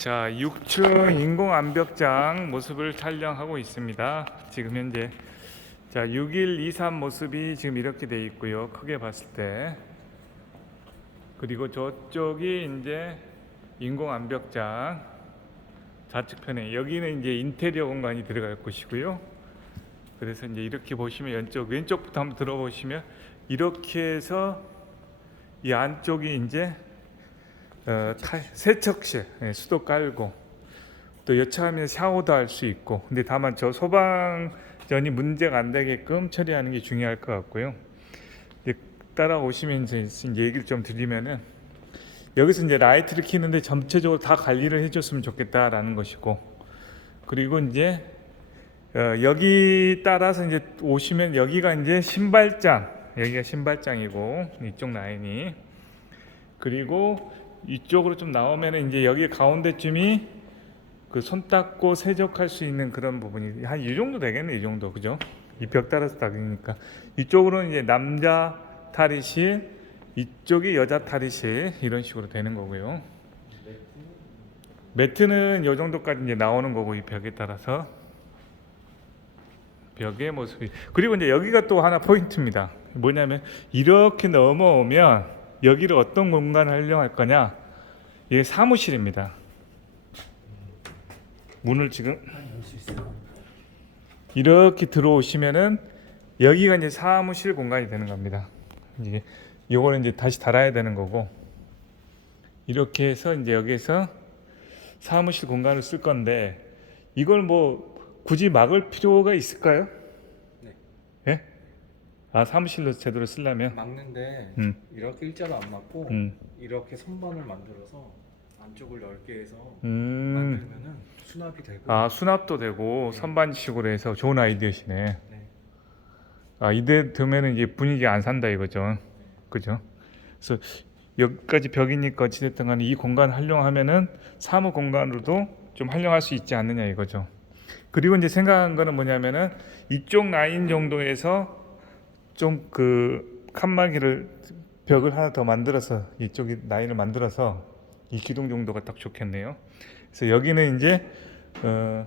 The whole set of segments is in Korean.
자, 6층 인공 암벽장 모습을 촬영하고 있습니다. 지금 현재 자, 6123 모습이 지금 이렇게 돼 있고요. 크게 봤을 때. 그리고 저쪽이 이제 인공 암벽장 좌측편에 여기는 이제 인테리어 공간이 들어갈 곳이고요. 그래서 이제 이렇게 보시면 왼쪽 왼쪽부터 한번 들어보시면 이렇게 해서 이 안쪽이 이제 어, 타- 세척실 예, 수도 깔고 또 여차하면 샤워도 할 수 있고. 근데 다만 저 소방전이 문제가 안 되게끔 처리하는 게 중요할 것 같고요. 따라오시면 이제, 얘기를 좀 드리면은 여기서 이제 라이트를 켜는데 전체적으로 다 관리를 해줬으면 좋겠다라는 것이고. 그리고 이제 어, 여기 따라서 이제 오시면 여기가 이제 신발장 여기가 신발장이고 이쪽 라인이. 그리고 이쪽으로 좀 나오면 이제 여기 가운데쯤이 그 손 닦고 세척할 수 있는 그런 부분이 한 이 정도 되겠네 이 정도 그죠? 이 벽 따라서 닦으니까 이쪽으로는 이제 남자 탈의실 이쪽이 여자 탈의실 이런 식으로 되는 거고요. 매트는 이 정도까지 이제 나오는 거고 이 벽에 따라서 벽의 모습이 그리고 이제 여기가 또 하나 포인트입니다. 뭐냐면 이렇게 넘어오면 여기를 어떤 공간을 활용할 거냐? 이게 사무실입니다. 문을 지금 이렇게 들어오시면은 여기가 이제 사무실 공간이 되는 겁니다. 이제 요거는 이제 다시 달아야 되는 거고 이렇게 해서 이제 여기에서 사무실 공간을 쓸 건데 이걸 뭐 굳이 막을 필요가 있을까요? 아 사무실로 제대로 쓰려면 막는데 음. 이렇게 일자로 안 맞고 음. 이렇게 선반을 만들어서 안쪽을 넓게 해서 음. 만들면은 수납이 되고 아 수납도 되고 네. 선반식으로 해서 좋은 아이디어시네. 네. 아 이대 되면은 이제 분위기 안 산다 이거죠. 그죠? 그래서 여기까지 벽이니까 어찌됐든 간에 이 공간 활용하면은 사무 공간으로도 좀 활용할 수 있지 않느냐 이거죠. 그리고 이제 생각한 거는 뭐냐면은 이쪽 라인 정도에서 좀 그 칸막이를 벽을 하나 더 만들어서 이쪽이 라인을 만들어서 이 기둥 정도가 딱 좋겠네요. 그래서 여기는 이제 어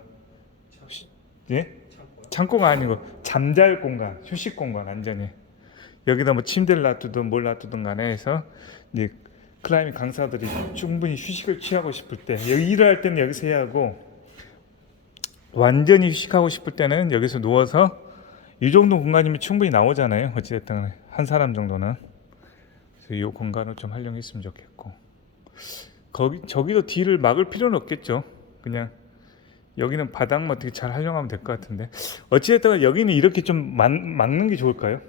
예? 창고가 아니고 잠잘 공간, 휴식 공간 완전히 여기다 뭐 침대를 놔두든 뭘 놔두든 간에 해서 이제 클라이밍 강사들이 충분히 휴식을 취하고 싶을 때 여기 일을 할 때는 여기서 해야 하고 완전히 휴식하고 싶을 때는 여기서 누워서 이 정도 공간이면 충분히 나오잖아요. 어찌됐든 한 사람 정도는. 그래서 이 공간을 좀 활용했으면 좋겠고. 거기 저기도 뒤를 막을 필요는 없겠죠. 그냥 여기는 바닥만 어떻게 잘 활용하면 될 것 같은데. 어찌됐든 여기는 이렇게 좀 막, 막는 게 좋을까요?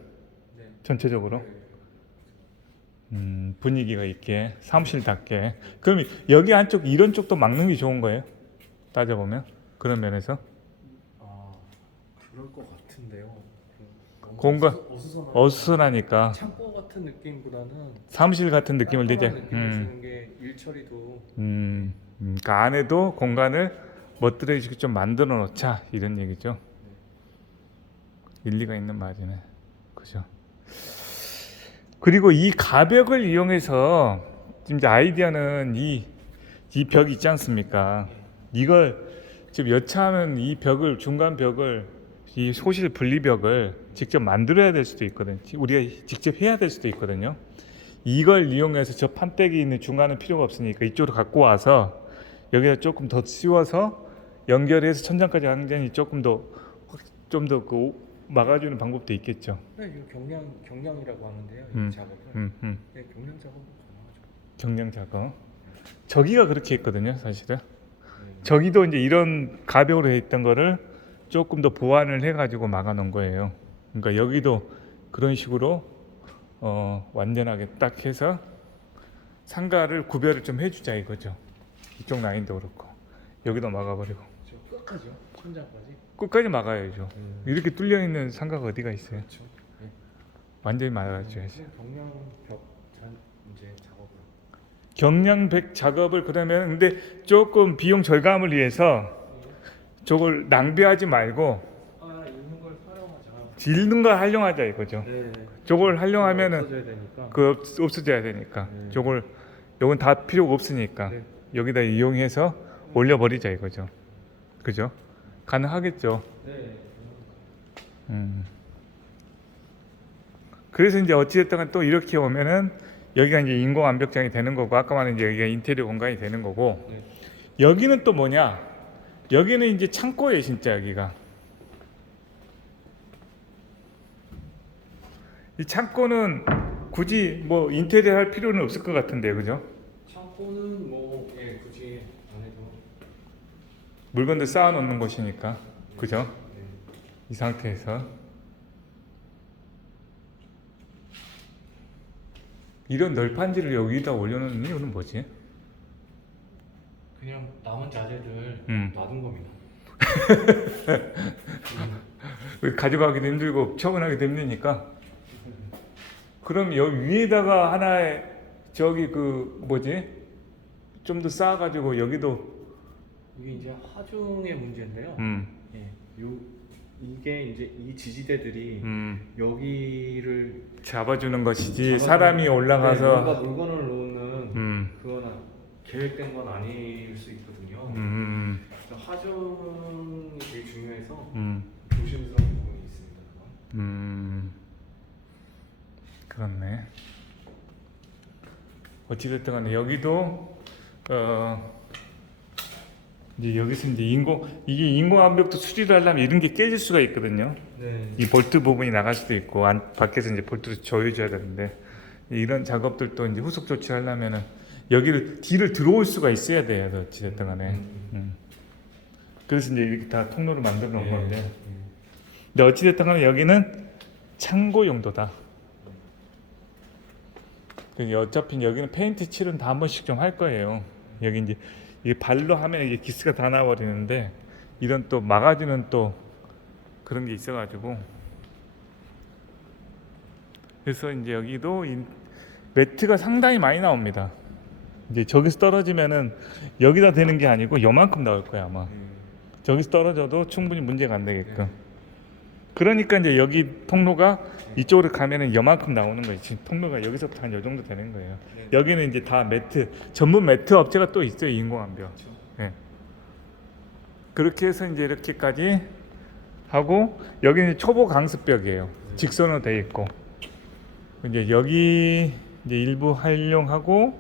네. 전체적으로? 음, 분위기가 있게 사무실답게. 그럼 여기 한쪽 이런 쪽도 막는 게 좋은 거예요? 따져보면? 그런 면에서 아 그럴 것 같은데요. 그 공간 어수선- 어수선하니까 창고 같은 느낌보다는 사무실 같은 느낌을 느낌을 음, 주는 게 일처리도 음, 음, 그 안에도 공간을 멋들어지게 좀 만들어 놓자 이런 얘기죠. 일리가 있는 말이네. 그죠? 그리고 이 가벽을 이용해서 지금 이제 아이디어는 이 이 벽 있지 않습니까? 이걸 지금 여차하면 이 벽을 중간 벽을 이 소실 분리벽을 직접 만들어야 될 수도 있거든요 우리가 직접 해야 될 수도 있거든요 이걸 이용해서 저 판때기 있는 중간은 필요가 없으니까 이쪽으로 갖고 와서 여기다 조금 더 씌워서 연결해서 천장까지 완전히 조금 더 좀 더 그 막아주는 방법도 있겠죠. 네, 이거 경량 경량이라고 하는데요. 음. 이 작업을 음, 음. 네, 경량 가능하죠. 경량 작업. 저기가 그렇게 했거든요, 사실은. 네. 저기도 이제 이런 가벽으로 해 있던 거를 조금 더 보완을 해가지고 막아놓은 거예요. 그러니까 여기도 그런 식으로 어, 완전하게 딱 해서 상가를 구별을 좀 해주자 이거죠. 이쪽 라인도 그렇고 여기도 막아버리고 저 끝까지요. 천장까지. 끝까지 막아야죠. 음. 이렇게 뚫려 있는 상가가 어디가 있어요? 그렇죠. 네. 완전히 막아줘야지. 그래서 경량 벽 잔, 이제 작업을 경량백 작업을 그러면 근데 조금 비용 절감을 위해서 저걸 낭비하지 말고 짓는 걸 활용하자 이거죠. 네. 저걸 활용하면은 없어져야 되니까. 그 없- 없어져야 되니까 네. 저걸 요건 다 필요가 없으니까 네. 여기다 이용해서 올려버리자 이거죠. 그죠? 가능하겠죠. 네. 음. 그래서 이제 어찌됐든 또 이렇게 오면은 여기가 이제 인공 암벽장이 되는 거고 아까 말한 이제 여기가 인테리어 공간이 되는 거고 네. 여기는 또 뭐냐? 여기는 이제 창고예요 진짜 여기가. 이 창고는 굳이 뭐 인테리어 할 필요는 없을 것 같은데 그죠? 창고는 뭐 예, 굳이 안 해도 물건들 쌓아 놓는 곳이니까 그죠? 네. 이 상태에서 이런 널판지를 여기다 올려놓는 이유는 뭐지? 그냥 남은 자재들 음. 놔둔 겁니다. 가져가기도 힘들고 처분하기도 힘드니까 그럼 여기 위에다가 하나의 저기 그 뭐지 좀 더 쌓아가지고 여기도 이게 이제 하중의 문제인데요. 음, 예. 요 이게 이제 이 지지대들이 음, 여기를 잡아주는 것이지 잡아주는- 사람이 네, 뭔가 올라가서 물건을 놓는 음, 그거는 계획된 건 아닐 수 있거든요. 음, 음, 그래서 하중이 되게 중요해서 음, 조심스러운 부분이 있습니다. 음, 그렇네. 어찌됐든 간에 여기도 어 이제 여기서 이제 인공 이게 인공 암벽도 수리를 하려면 이런 게 깨질 수가 있거든요. 네. 이 볼트 부분이 나갈 수도 있고 안, 밖에서 이제 볼트를 조여줘야 되는데 이런 작업들도 이제 후속 조치하려면은 여기를 뒤를 들어올 수가 있어야 돼요. 어찌됐든 간에. 음. 음. 그래서 이제 이렇게 다 통로를 만들어 놓은 건데. 네. 근데 어찌됐든 간에 여기는 창고 용도다. 그 어차피 여기는 페인트 칠은 다 한 번씩 좀 할 거예요. 여기 이제 발로 하면 이게 기스가 다 나와버리는데 이런 또 막아주는 또 그런 게 있어가지고 그래서 이제 여기도 이 매트가 상당히 많이 나옵니다. 이제 저기서 떨어지면은 여기다 되는 게 아니고 요만큼 나올 거야 아마. 음. 저기서 떨어져도 충분히 문제가 안 되게끔. 그러니까 이제 여기 통로가 이쪽으로 가면은 여만큼 나오는 거예요. 지금 통로가 여기서부터 한 요 정도 되는 거예요. 네. 여기는 이제 다 매트 전문 매트 업체가 또 있어요. 인공암벽. 그렇죠. 예. 그렇게 해서 이제 이렇게까지 하고 여기는 초보 강습벽이에요. 직선으로 돼 있고 이제 여기 이제 일부 활용하고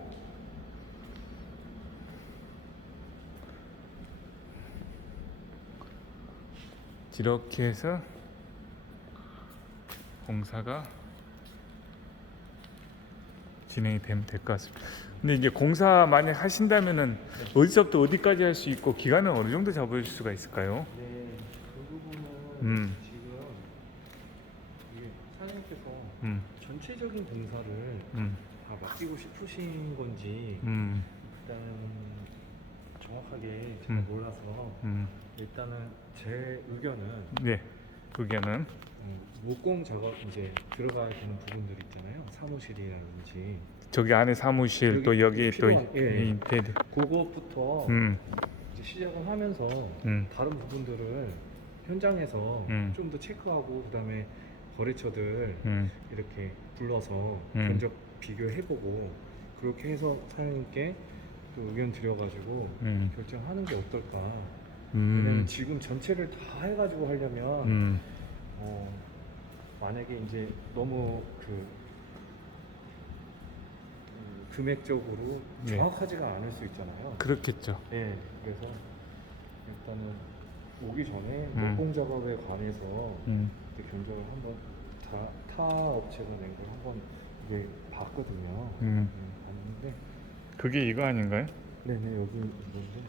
이렇게 해서 공사가 진행이 되면 될 것 같습니다. 근데 이제 공사 만약 하신다면은 어디서부터 어디까지 할 수 있고 기간은 어느 정도 잡을 수가 있을까요? 네. 그 부분은 음. 지금 이게 사장님께서 음, 전체적인 공사를 음, 다 맡기고 싶으신 건지 음, 일단 정확하게 제가 음. 몰라서 음. 일단은 제 의견은 네, 의견은 어, 목공 작업 이제 들어가야 되는 부분들 있잖아요. 사무실이라든지. 저기 안에 사무실 또 여기 여기 또 필요한- 예, 예. 그것부터 음, 이제 시작을 하면서 음, 다른 부분들을 현장에서 음. 좀 더 체크하고 그다음에 거래처들 음, 이렇게 불러서 음. 견적 비교해보고 그렇게 해서 사장님께 또 의견 드려가지고 음, 결정하는 게 어떨까 왜냐면 음, 지금 전체를 다 해가지고 하려면 음, 어, 만약에 이제 너무 그 음, 금액적으로 네. 정확하지가 않을 수 있잖아요. 그렇겠죠. 네, 그래서 일단은 오기 전에 음. 목공 작업에 관해서 음, 그때 견적을 한번 다, 타 업체가 낸 걸 한번 이게 봤거든요. 음. 네, 봤는데 그게 이거 아닌가요? 네네 여기 이건데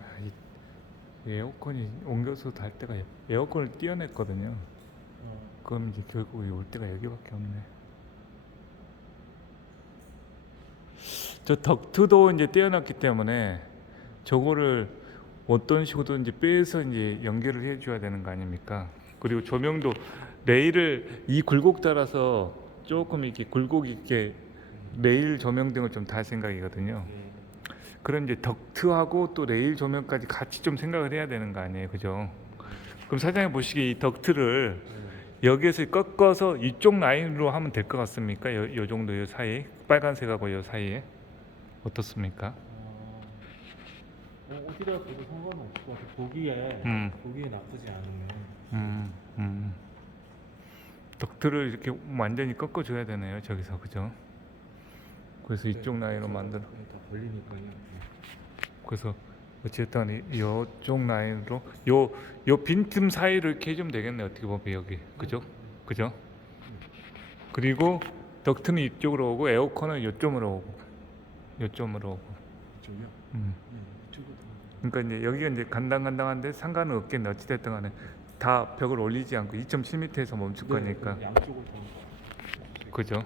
아, 이 에어컨이 옮겨서 달 때가 에어컨을 띄어냈거든요. 어, 그럼 이제 결국 올 때가 여기밖에 없네. 저 덕트도 이제 떼어놨기 때문에 저거를 어떤 식으로든지 빼서 이제 연결을 해줘야 되는 거 아닙니까? 그리고 조명도 레일을 이 굴곡 따라서 조금 이렇게 굴곡 있게 레일 조명 등을 좀 달 생각이거든요. 예. 그럼 이제 덕트하고 또 레일 조명까지 같이 좀 생각을 해야 되는 거 아니에요, 그죠? 그럼 사장님 보시기에 이 덕트를 예. 여기에서 꺾어서 이쪽 라인으로 하면 될 것 같습니까? 요, 요 정도 요 사이 빨간색하고 요 사이에 어떻습니까? 어, 어디다 둬도 같아. 보기에 음. 보기에 나쁘지 않으면. 음, 음. 덕트를 이렇게 완전히 꺾어줘야 되네요, 저기서 그죠? 그래서 이쪽 라인으로 만들. 네, 다 걸리니까요. 네. 그래서 어쨌든 이- 요쪽 라인으로 요 요 빈틈 사이를 이렇게 해주면 되겠네 어떻게 보면 여기 그죠? 그죠? 그리고 덕트는 이쪽으로 오고 에어컨은 이쪽으로 오고 요점으로 오고. 이쪽이요? 음. 네, 이쪽으로. 그러니까 이제 여기가 이제 간당간당한데 상관은 없겠네 어찌됐든 간에 다 벽을 올리지 않고 2.7m에서 멈출 거니까 네, 양쪽을 다. 그죠?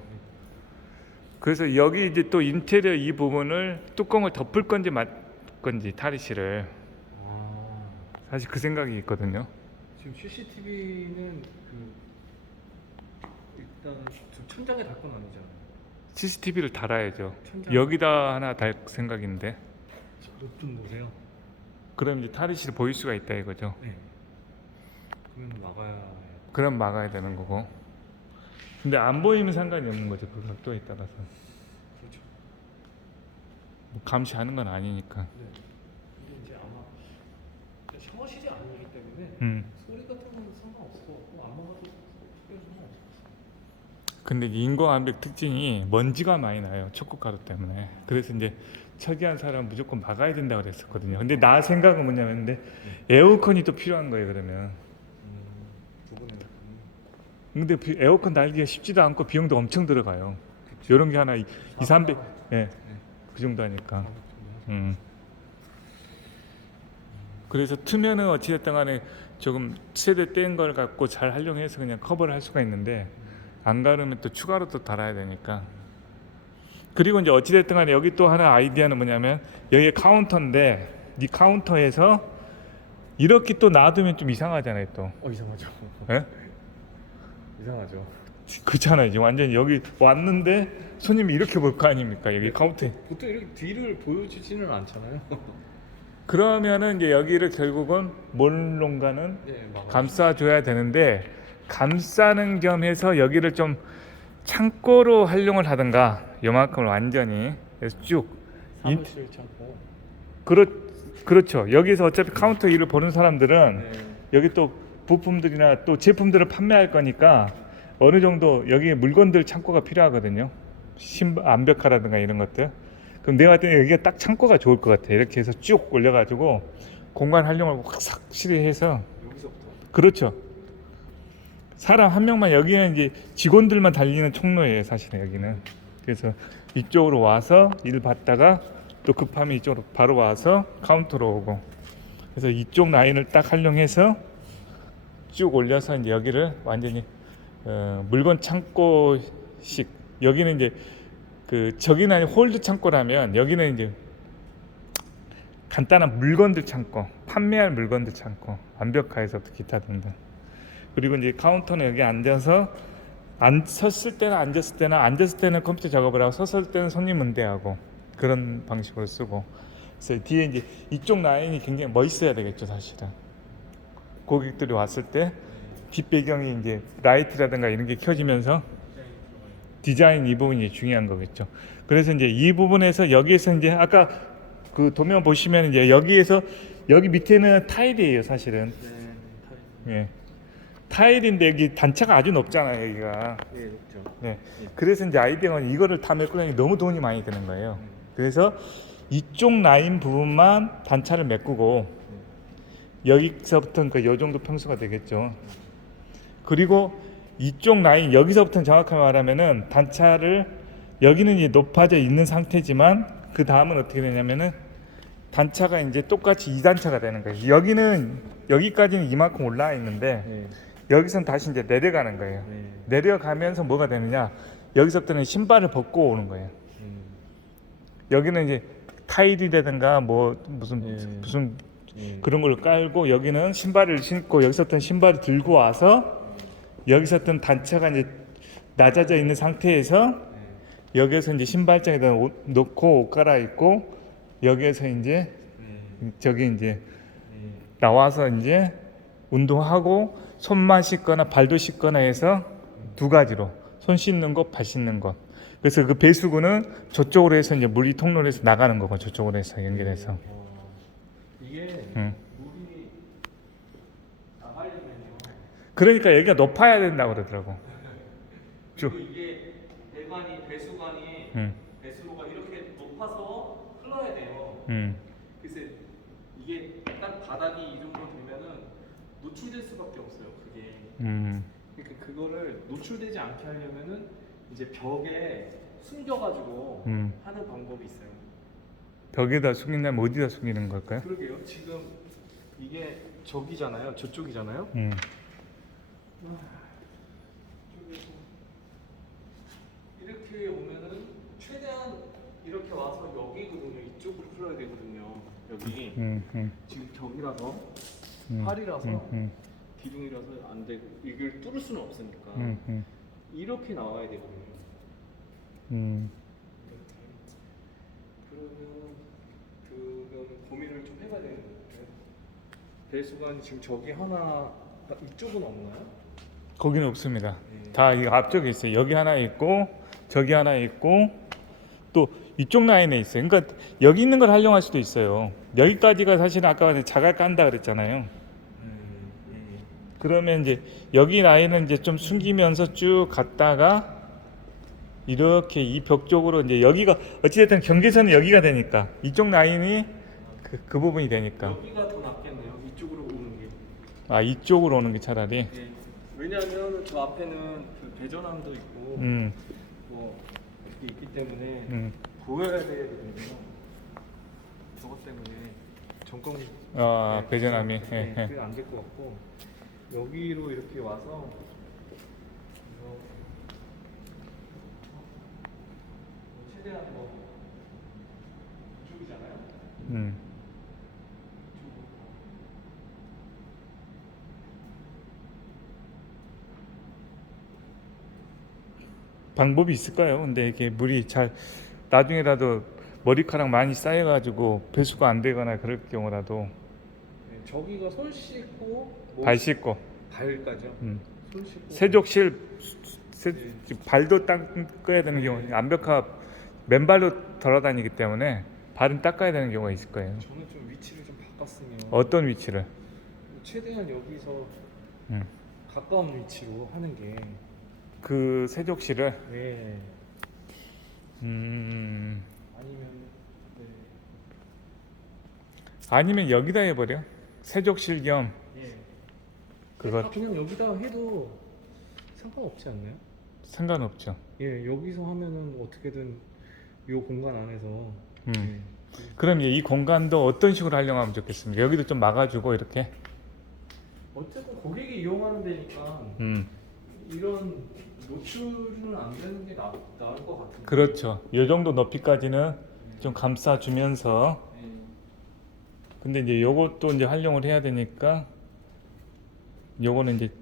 그래서 여기 이제 또 인테리어 이 부분을 뚜껑을 덮을 건지 말 건지 타리시를 아, 사실 그 생각이 있거든요. 지금 CCTV는 그 일단 지금 천장에 달건 아니잖아요. CCTV를 달아야죠. 천장 여기다 하나 달 생각인데 높좀 놓으세요. 그럼 이제 타리시를 보일 수가 있다 이거죠. 네. 그러면 막아야 해요. 그럼 막아야 되는 거고. 근데 안 보이면 상관이 없는 거죠. 그 각도에 따라서. 뭐 감시하는 건 아니니까. 네. 근데 이제 아마 샤워실이 아니기 때문에 음. 소리 같은 건 상관없을 것 같고 안 막아도 크게 상관없을 것 같아요. 근데 이 인공암벽 특징이 먼지가 많이 나요 초코가루 때문에. 그래서 이제 처기한 사람은 무조건 막아야 된다고 그랬었거든요. 근데 나 생각은 뭐냐면 근데 에어컨이 또 필요한 거예요 그러면. 음, 근데 비- 에어컨 달기가 쉽지도 않고 비용도 엄청 들어가요. 이런 게 하나 2, 300 예, 그 정도 하니까 음. 그래서 트면은 어찌됐든 간에 조금 세대 뗀 걸 갖고 잘 활용해서 그냥 커버를 할 수가 있는데 안 가르면 또 추가로 또 달아야 되니까 그리고 이제 어찌됐든 간에 여기 또 하나 아이디어는 뭐냐면 여기 카운터인데 이 카운터에서 이렇게 또 놔두면 좀 이상하잖아요 또 어 이상하죠. 예? 이상하죠. 그렇잖아요 지금 완전히 여기 왔는데 손님이 이렇게 볼 거 아닙니까 여기 카운터에 보통 이렇게 뒤를 보여주지는 않잖아요. 그러면은 이제 여기를 결국은 몰롱가는 네, 막아. 감싸줘야 되는데 감싸는 겸 해서 여기를 좀 창고로 활용을 하든가 요만큼을 완전히 그래서 쭉 인- 사무실 창고. 그렇 그렇죠 여기서 어차피 카운터 일을 보는 사람들은 네. 여기 또 부품들이나 또 제품들을 판매할 거니까 어느 정도 여기에 물건들 창고가 필요하거든요 신 암벽화라든가 이런 것들 그럼 내가 봤을 때 여기가 딱 창고가 좋을 것 같아 이렇게 해서 쭉 올려가지고 공간 활용을 확실히 해서 여기서부터. 그렇죠. 사람 한 명만 여기는 이제 직원들만 달리는 통로예요, 사실은 여기는. 그래서 이쪽으로 와서 일 받다가 또 급하면 이쪽으로 바로 와서 카운터로 오고. 그래서 이쪽 라인을 딱 활용해서 쭉 올려서 이제 여기를 완전히 어, 물건 창고식 여기는 이제 그 저기는 아니 홀드 창고라면 여기는 이제 간단한 물건들 창고, 판매할 물건들 창고, 완벽화해서부터 기타 등등. 그리고 이제 카운터는 여기 앉아서 안 섰을 때나 앉았을 때나 앉았을 때는 컴퓨터 작업을 하고 섰을 때는 손님 응대하고 그런 방식으로 쓰고. 그래서 뒤에 이제 이쪽 라인이 굉장히 멋있어야 되겠죠, 사실은. 고객들이 왔을 때 뒷배경이 이제 라이트라든가 이런 게 켜지면서 디자인 이 부분이 중요한 거겠죠. 그래서 이제 이 부분에서 여기에서 이제 아까 그 도면 보시면 이제 여기에서 여기 밑에는 타일이에요, 사실은. 네. 예. 타일인데 여기 단차가 아주 높잖아요, 여기가. 예, 높죠. 네. 그래서 이제 아이디어가 이거를 다 메꾸려 니 너무 돈이 많이 드는 거예요. 그래서 이쪽 라인 부분만 단차를 메꾸고 여기서부터는 그요 정도 평수가 되겠죠. 그리고 이쪽 라인 여기서부터는 정확하게 말하면은 단차를 여기는 이제 높아져 있는 상태지만 그 다음은 어떻게 되냐면은 단차가 이제 똑같이 2단차가 되는 거예요. 여기는 여기까지는 이만큼 올라와 있는데 네. 여기선 다시 이제 내려가는 거예요. 네. 내려가면서 뭐가 되느냐? 여기서부터는 신발을 벗고 오는 거예요. 음. 여기는 이제 타일이라든가 뭐 무슨 예. 무슨 예. 그런 걸 깔고 여기는 신발을 신고 여기서 어떤 신발을 들고 와서 여기서 어떤 단차가 이제 낮아져 있는 상태에서 예. 여기에서 이제 신발장에다 옷 놓고 옷 갈아입고 여기에서 이제 예. 저기 이제 예. 나와서 이제 운동하고 손만 씻거나 발도 씻거나 해서 두 가지로 손 씻는 것, 발 씻는 것. 그래서 그 배수구는 저쪽으로 해서 이제 물이 통로로 해서 나가는 거고 저쪽으로 해서 연결해서. 어, 이게 음. 물이 나가려면요. 그러니까 여기가 높아야 된다고 그러더라고. 쭉. 이게 배관이 배수관이 음, 배수로가 이렇게 높아서 흘러야 돼요. 음, 그래서 이게 딱 바닥이 이 정도 되면은 노출될 수밖에 없어요. 그게. 음, 그러니까 그거를 노출되지 않게 하려면은 이제 벽에 숨겨가지고 음. 하는 방법이 있어요. 벽에다 숨긴다면 어디다 숨기는 걸까요? 그러게요. 지금 이게 저기잖아요. 저쪽이잖아요. 음, 이렇게 오면은 최대한 이렇게 와서 여기거든요. 이쪽으로 풀어야 되거든요. 여기 음, 음, 지금 벽이라서 음, 팔이라서 음, 음, 기둥이라서 안 되고 이걸 뚫을 수는 없으니까 음, 음, 이렇게 나와야 되거든요. 음. 그러면 그건 고민을 좀 해봐야 되는데 배수관이 지금 저기 하나 아, 이쪽은 없나요? 거기는 없습니다. 네. 다이 앞쪽에 있어요. 여기 하나 있고 저기 하나 있고 또 이쪽 라인에 있어요. 그러니까 여기 있는 걸 활용할 수도 있어요. 여기까지가 사실은 아까 자갈 깐다 그랬잖아요. 음, 그러면 이제 여기 라인은 이제 좀 숨기면서 쭉 갔다가 이렇게 이 벽 쪽으로 이제 여기가 어찌됐든 경계선은 여기가 되니까 이쪽 라인이 그, 그 부분이 되니까 여기가 더 낫겠네요. 이쪽으로 오는 게. 아 이쪽으로 오는 게 차라리 예. 왜냐하면 저 앞에는 그 배전함도 있고 음, 뭐 이렇게 있기 때문에 음. 보여야 되거든요. 저것 때문에 점검 아 배전함이 네, 예, 예. 그게 안될 것 같고 여기로 이렇게 와서 이렇게 최대한 뭐 이쪽이잖아요. 음. 이쪽으로. 방법이 있을까요? 근데 이게 물이 잘 나중에라도 머리카락 많이 쌓여가지고 배수가 안 되거나 그럴 경우라도 네, 저기가 손 씻고 뭐 발 씻고 발까지요. 음. 손 씻고 세족실 세, 발도 닦아야 되는 경우 완벽한 맨발로 돌아다니기 때문에 발은 닦아야 되는 경우가 있을 거예요. 저는 좀 위치를 좀 바꿨으면 어떤 위치를? 최대한 여기서 음. 가까운 위치로 하는 게 그 세족실을 네. 음, 아니면 네. 아니면 여기다 해버려. 세족실 겸 예. 그거 아, 그냥 여기다 해도 상관없지 않나요? 상관없죠. 예, 여기서 하면은 어떻게든 이 공간 안에서 음. 예. 그럼 이제 이 공간도 어떤 식으로 활용하면 좋겠습니까? 여기도 좀 막아주고 이렇게. 어쨌든 고객이 이용하는 데니까 음, 이런 노출은 안 되는 게 나, 나을 것 같은데. 그렇죠. 이 정도 높이까지는 좀 감싸주면서 예. 근데 이제 요것도 이제 활용을 해야 되니까 요거는 이제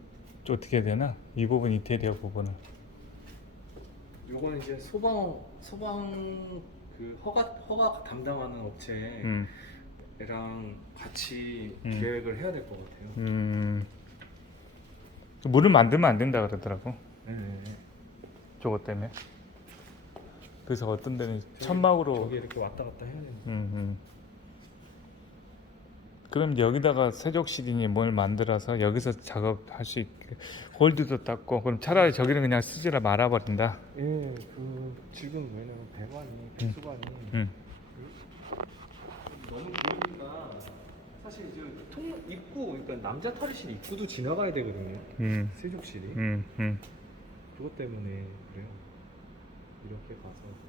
어떻게 해야 되나? 이 부분 인테리어 부분은 요거는 이제 소방 소방 그 허가 허가 담당하는 업체랑 음, 같이 음. 계획을 해야 될 것 같아요. 음, 물을 만들면 안 된다 그러더라고. 네. 저것 때문에. 그래서 어떤 데는 저기- 천막으로 저기 이렇게 왔다 갔다 해야 되는. 음, 음. 그럼 여기다가 세족실이니 뭘 만들어서 여기서 작업할 수 있게 홀드도 닦고 그럼 차라리 저기는 그냥 쓰지라 말아버린다. 예, 그 지금 왜냐면 배관이 배수관이 음, 너무 길으니까 사실 이제 통 입구 그러니까 남자 탈의실 입구도 지나가야 되거든요. 음, 세족실이 음, 음. 그것 때문에 그래요. 이렇게 가서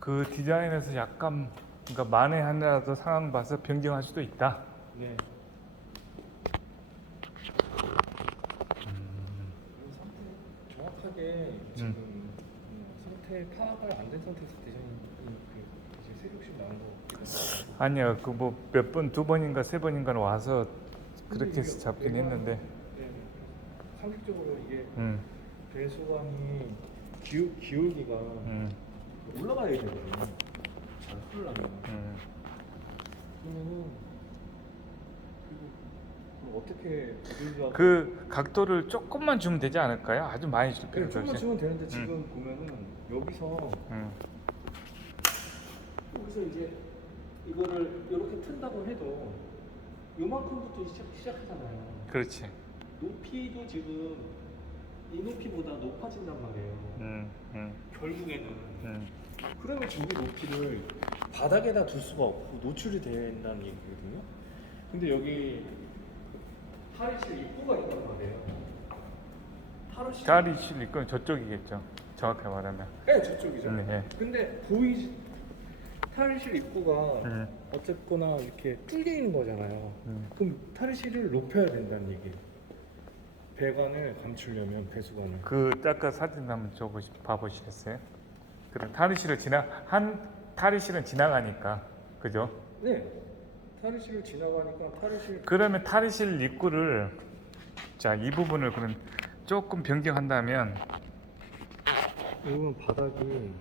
그 디자인에서 약간 그러니까 만에 하나라도 상황 봐서 변경할 수도 있다. 네. 상태 정확하게 지금 음, 상태 파악을 안 된 상태에서 디자인이 그 이제 세력씩 나온 거. 아니야 그뭐 몇 번 두 번인가 세 번인가 와서 근데 그렇게 해서 잡긴 내가- 했는데. 네. 상식적으로 이게 음, 배수관이 기울 기울기가 음, 올라가야 되거든요. 잘 흘러면. 음. 그러면은 그리고 그럼 어떻게 우리가 그 각도를 조금만 주면 되지 않을까요? 아주 많이 줄 네, 필요가 조금만 없이. 주면 되는데 지금 보면은 여기서 음, 여기서 이제 이거를 이렇게 튼다고 해도 요만큼부터 시작, 시작하잖아요. 그렇지. 높이도 지금 이 높이보다 높아진단 말이에요. 음, 음, 결국에는 음. 그러면 저기 높이를 바닥에다 둘 수가 없고 노출이 된다는 얘기거든요. 근데 여기 탈의실 입구가 있단 말이에요. 탈의실 다리 실릴 건 저쪽이겠죠. 정확히 말하면. 네, 저쪽이죠. 네, 네. 근데 보이지 탈의실 입구가 음, 어쨌거나 이렇게 뚫려 있는 거잖아요. 음. 그럼 탈의실을 높여야 된다는 얘기. 배관을 감추려면 배수관을. 그 아까 사진 한번 줘보시 봐보시겠어요? 그럼 탈의실을 지나 한 탈의실은 지나가니까 그죠? 네. 탈의실을 지나가니까 탈의실 그러면 탈의실 입구를 자 이 부분을 그럼 조금 변경한다면 이건 바닥이